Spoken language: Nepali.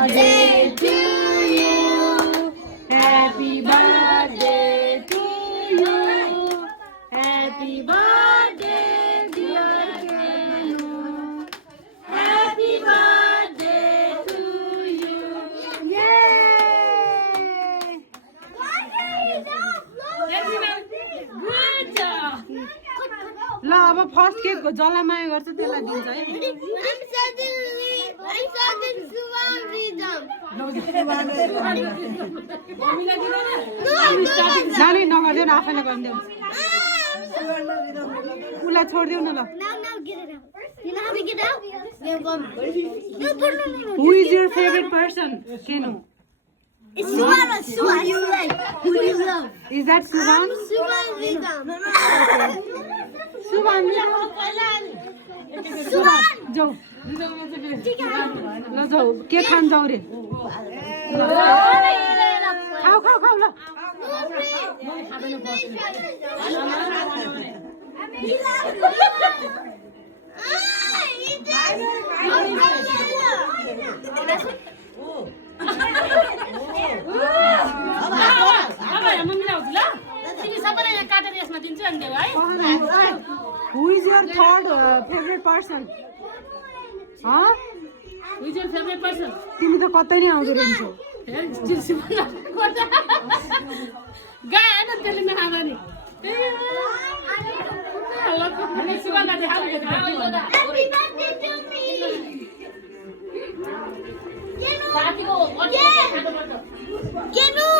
birthday to you. Happy birthday to you. Happy birthday, dear Kenu. Happy birthday to you. Yay! Good job. ल अब फर्स्ट केकको जलामाया गर्छ त्यसलाई दिन्छ है नानी नगरिदेऊ न आफैले गरिदेऊ उसलाई छोडिदेऊ न ल Who is your favorite person, Kenu? It's Suvan. Who you like? Who you love? Is that Suvan? Suvan Vidam. Suvan. Suvan. जाऊ ल जाऊ के खान जाऊ रे खाऊ खाऊ खाऊ ल Who is your third favorite person? Huh? Who is your favorite person? तिमी त कतै नै आउँदै रहन्छौ गाय न त्यसले नखाँदा नि सुगन्धा देखाउनु Happy birthday to me. साथीको Kenu.